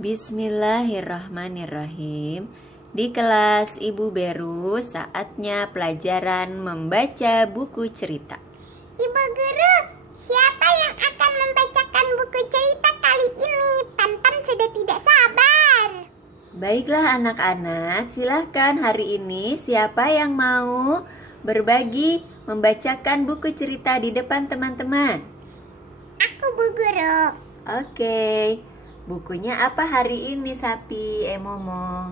Bismillahirrahmanirrahim. Di kelas Ibu Beru, saatnya pelajaran membaca buku cerita. Ibu Guru, siapa yang akan membacakan buku cerita kali ini? Pan-pan sudah tidak sabar. Baiklah anak-anak, silahkan hari ini siapa yang mau berbagi membacakan buku cerita di depan teman-teman? Aku, Bu Guru. Oke, bukunya apa hari ini Sapi, Momo?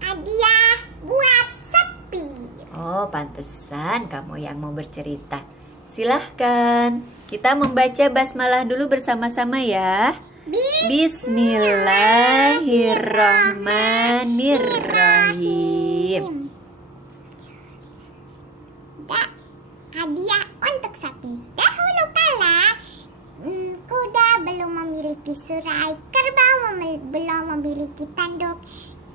Hadiah buat sapi. Oh, pantesan kamu yang mau bercerita. Silahkan, kita membaca basmalah dulu bersama-sama ya. Bismillahirrahmanirrahim. Hadiah untuk sapi. Dahulu kala, kuda belum memiliki surai, kerbau belum memiliki tanduk,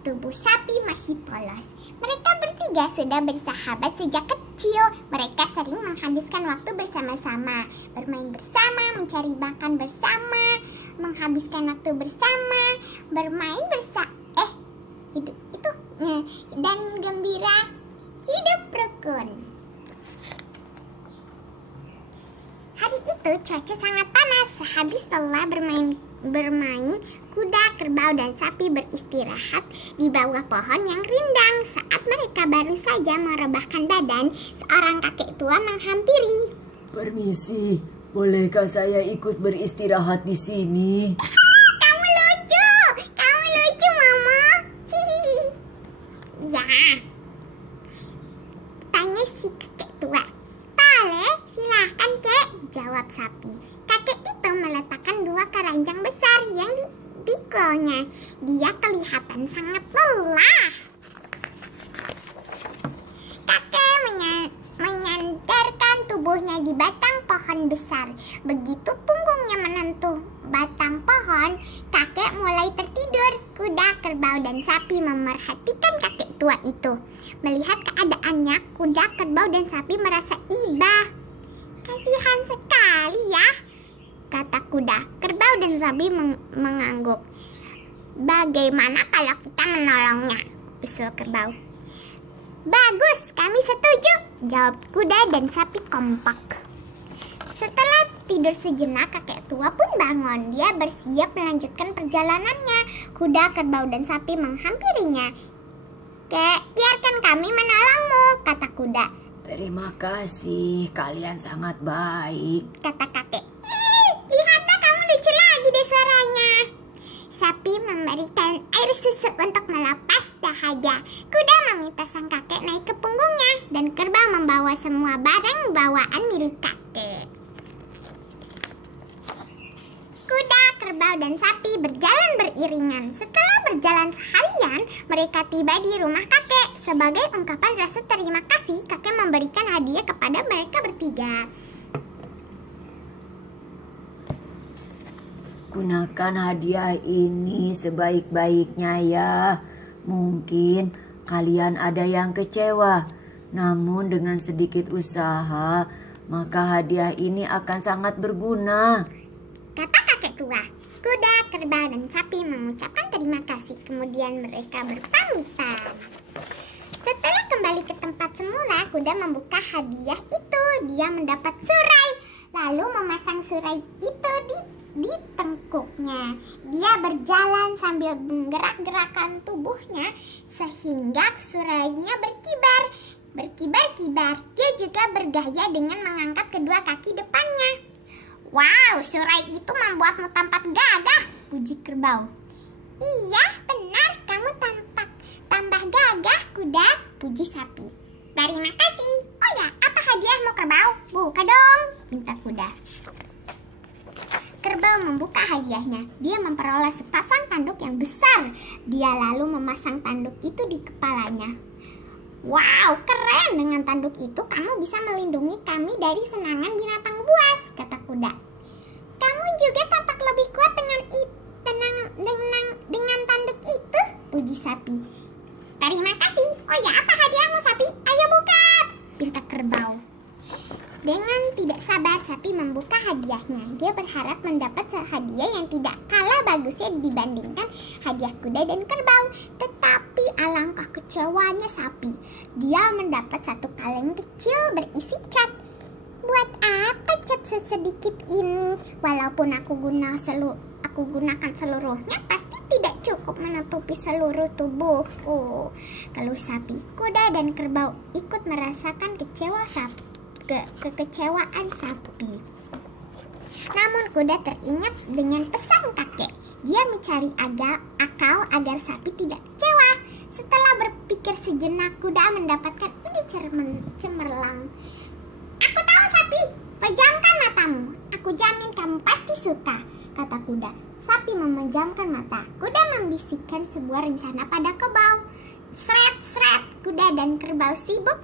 tubuh sapi masih polos. Mereka bertiga sudah bersahabat sejak kecil. Mereka sering menghabiskan waktu bersama-sama, bermain bersama, mencari makan bersama, menghabiskan waktu bersama, bermain dan gembira, hidup rukun. Hari itu cuaca sangat panas. Sehabis lelah bermain, kuda, kerbau, dan sapi beristirahat di bawah pohon yang rindang. Saat mereka baru saja merebahkan badan, seorang kakek tua menghampiri. Permisi, bolehkah saya ikut beristirahat di sini? Kamu lucu, Mama. Hihihi. Ya, tanya si kakek tua. Boleh, silahkan kek, jawab sapi. Kakek itu meletakkan dua keranjang besar yang dipikulnya. Dia kelihatan sangat lelah. Kakek menyandarkan tubuhnya di batang pohon besar. Begitu punggungnya menyentuh batang pohon, kakek mulai tertidur. Kuda, kerbau, dan sapi memerhatikan kakek tua itu. Melihat keadaannya, kuda, kerbau, dan sapi merasa iba. Kasihan sekali ya, kata kuda. Kerbau dan sapi mengangguk. Bagaimana kalau kita menolongnya? Usul kerbau. Bagus, kami setuju, jawab kuda dan sapi kompak. Setelah tidur sejenak, kakek tua pun bangun. Dia bersiap melanjutkan perjalanannya. Kuda, kerbau, dan sapi menghampirinya. Kek, biarkan kami menolongmu, kata kuda. Terima kasih, kalian sangat baik, kata kakek. Lihatlah, kamu lucu lagi deh suaranya. Sapi memberikan air susu untuk melepas dahaga. Kuda meminta sang kakek naik ke punggungnya, dan kerbau membawa semua barang bawaan milik kakek. Kuda, kerbau, dan sapi berjalan beriringan. Setelah berjalan seharian, mereka tiba di rumah kakek. Sebagai ungkapan rasa terima kasih, kakek memberikan hadiah kepada mereka bertiga. Gunakan hadiah ini sebaik-baiknya ya. Mungkin kalian ada yang kecewa, namun dengan sedikit usaha, maka hadiah ini akan sangat berguna, kata kakek tua. Kuda, kerbau, dan sapi mengucapkan terima kasih. Kemudian mereka berpamitan. Setelah kembali ke tempat semula, kuda membuka hadiah itu. Dia mendapat surai, lalu memasang surai itu di tengkuknya. Dia berjalan sambil menggerak-gerakkan tubuhnya sehingga surainya berkibar-kibar. Dia juga bergaya dengan mengangkat kedua kaki depannya. Wow, surai itu membuatmu tampak gagah, puji kerbau. Iya, benar, kamu tambah gagah, kuda, puji sapi. Terima kasih. Oh ya, apa hadiahmu, kerbau? Buka dong, minta kuda. Kerbau membuka hadiahnya. Dia memperoleh sepasang tanduk yang besar. Dia lalu memasang tanduk itu di kepalanya. Wow, keren. Dengan tanduk itu kamu bisa melindungi kami dari serangan binatang buas, kata kuda. Kamu juga tampak lebih kuat dengan tanduk itu, puji sapi. Terima kasih. Oh ya, apa hadiahmu, sapi? Ayo buka, pinta kerbau. Dengan Dengan tidak sabar, sapi membuka hadiahnya. Dia berharap mendapat hadiah yang tidak kalah bagusnya dibandingkan hadiah kuda dan kerbau. Tetapi alangkah kecewanya sapi. Dia mendapat satu kaleng kecil berisi cat. Buat apa cat sesedikit ini? Walaupun aku gunakan seluruhnya, pasti tidak cukup menutupi seluruh tubuhku. Kalau sapi, kuda, dan kerbau ikut merasakan kekecewaan sapi. Namun kuda teringat dengan pesan kakek. Dia mencari akal agar sapi tidak kecewa. Setelah berpikir sejenak, kuda mendapatkan ide cemerlang. Aku tahu sapi, pejamkan matamu. Aku jamin kamu pasti suka, kata kuda. Sapi memejamkan mata. Kuda membisikkan sebuah rencana pada kerbau. Seret-seret, kuda dan kerbau sibuk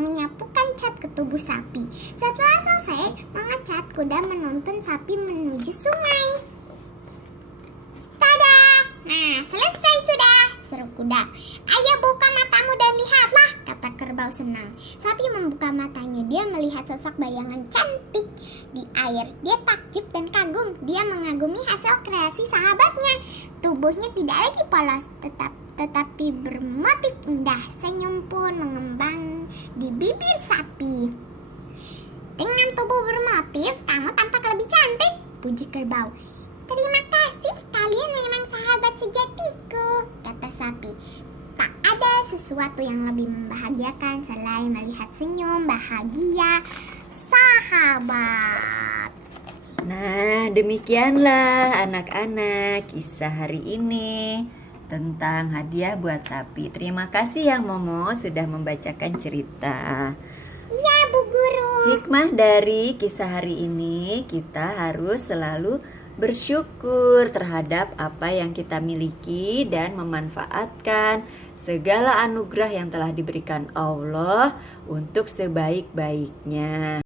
menyapukan cat ke tubuh sapi. Setelah selesai mengecat, kuda menuntun sapi menuju sungai. Tada! Nah, selesai sudah, seru kuda. Ayo buka matamu dan lihatlah, kata kerbau senang. Sapi membuka matanya. Dia melihat sosok bayangan cantik di air. Dia takjub dan kagum. Dia mengagumi hasil kreasi sahabatnya. Tubuhnya tidak lagi polos, tetapi bermotif indah. Senyum pun mengembang di bibir sapi. Dengan tubuh bermotif, kamu tampak lebih cantik, puji kerbau. Terima kasih, kalian memang sahabat sejatiku, kata sapi. Tak ada sesuatu yang lebih membahagiakan selain melihat senyum bahagia sahabat. Nah, demikianlah anak-anak kisah hari ini tentang hadiah buat sapi. Terima kasih yang Momo sudah membacakan cerita. Iya, Bu Guru. Hikmah dari kisah hari ini, kita harus selalu bersyukur terhadap apa yang kita miliki dan memanfaatkan segala anugerah yang telah diberikan Allah untuk sebaik-baiknya.